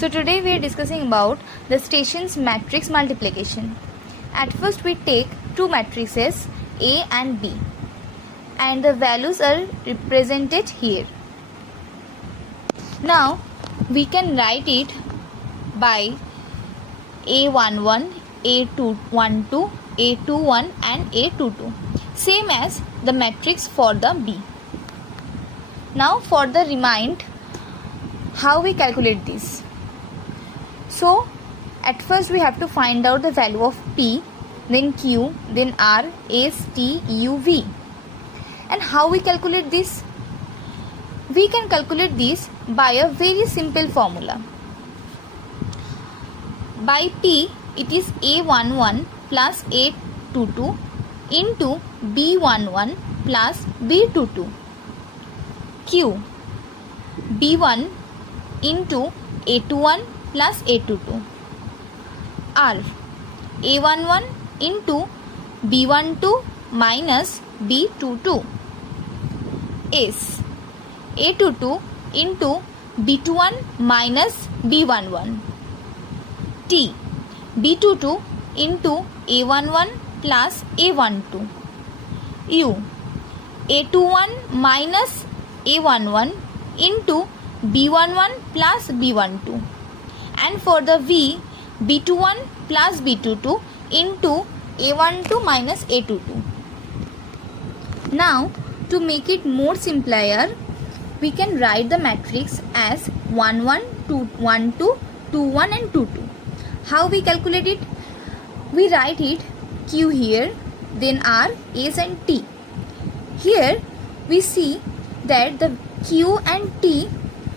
So today we are discussing about the Strassen matrix multiplication. At first we take two matrices A and B and the values are represented here. Now we can write it by A11, A12, A21 and A22, same as the matrix for the B. Now for the remind, how we calculate this? So at first we have to find out the value of P, then Q, then R, S, T, U, V. And how we calculate this? We can calculate this by a very simple formula. By P, it is A11 plus A22 into B11 plus B22. Q, B1 into A21 plus A22. R, A11 into B12 minus B22. S, A22 into B21 minus B11. T, B22 into A11 plus A12. U, A21 minus A11 into B11 plus B12. And for the V, B21 plus B22 into A12 minus A22. Now to make it more simpler, we can write the matrix as 1 1, 2 1 2, 2 1 and 2 2. How we calculate it? We write it Q here, then R, S and T. Here we see that the Q and T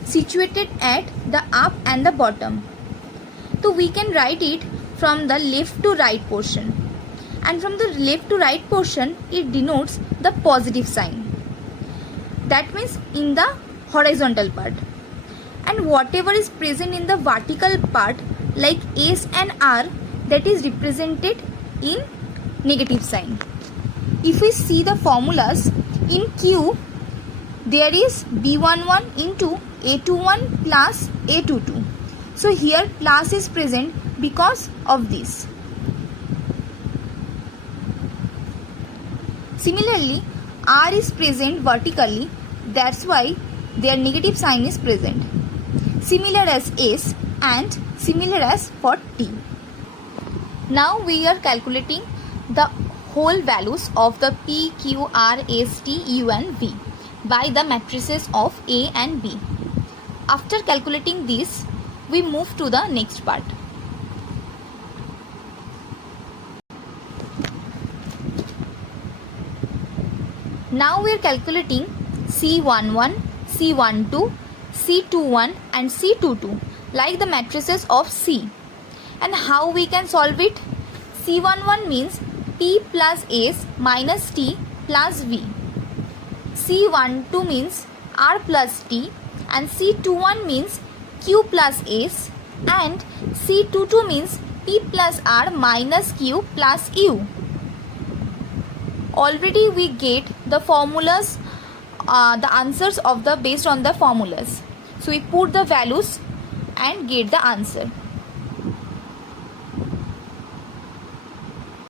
situated at the up and the bottom. So we can write it from the left to right portion. And from the left to right portion, it denotes the positive sign. That means in the horizontal part. And whatever is present in the vertical part like S and R, that is represented in negative sign. If we see the formulas, in Q there is B11 into A21 plus A22. So here plus is present because of this. Similarly, R is present vertically, that's why their negative sign is present. Similar as S and similar as for T. Now we are calculating the whole values of the P, Q, R, S, T, U and V by the matrices of A and B. After calculating this, we move to the next part. Now we are calculating C11, C12, C21 and C22 like the matrices of C. And how we can solve it? C11 means P plus S minus T plus V. C12 means R plus T and C21 means Q plus S and C22 means P plus R minus Q plus U. Already we get the formulas, the answers of the based on the formulas. So we put the values and get the answer.